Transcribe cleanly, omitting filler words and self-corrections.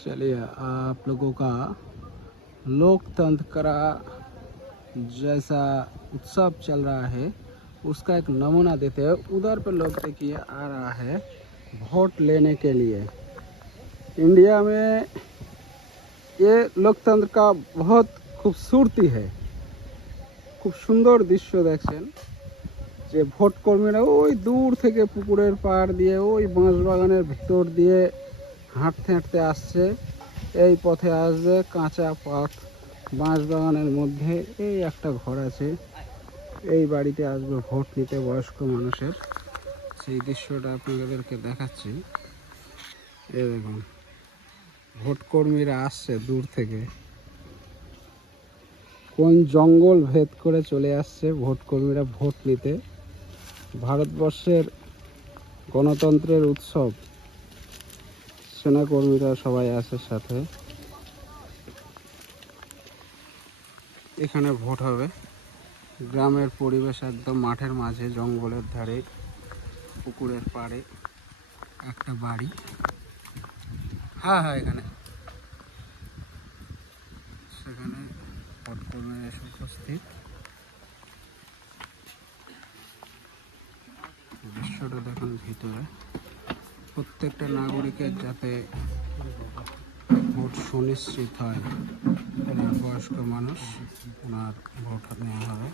चलिए आप लोगों का लोकतंत्र का जैसा उत्सव चल रहा है उसका एक नमूना देते हैं। उधर पे लोग देखिए आ रहा है वोट लेने के लिए। इंडिया में ये लोकतंत्र का बहुत खूबसूरती है, খুব সুন্দর দৃশ্য দেখছেন যে ভোট কর্মীরা ওই দূর থেকে পুকুরের পাড় দিয়ে ওই বাঁশবাগানের ভিতর দিয়ে হাঁটতে হাঁটতে আসছে। এই পথে আসবে কাঁচা পথ, বাঁশবাগানের মধ্যে এই একটা ঘর আছে, এই বাড়িতে আসবে ভোট নিতে বয়স্ক মানুষের। সেই দৃশ্যটা আপনাদেরকে দেখাচ্ছি। এই দেখুন ভোট কর্মীরা আসছে দূর থেকে, কোন জঙ্গল ভেদ করে চলে আসছে ভোট কর্মীরা ভোট নিতে। ভারতবর্ষের গণতন্ত্রের উৎসব, সেনাকর্মীরা সবাই আছে সাথে। এখানে ভোট হবে। গ্রামের পরিবেশ একদম মাঠের মাঝে, জঙ্গলের ধারে, পুকুরের পাড়ে একটা বাড়ি। হ্যাঁ হ্যাঁ, এখানে সেখানে ভোট কর্মীরা এসে উপস্থিত। দৃশ্যটা দেখুন ভিতরে। প্রত্যেকটা নাগরিকের যাতে ভোট সুনিশ্চিত হয়, ওনার বয়স্ক মানুষ, ওনার ভোট নেওয়া হবে।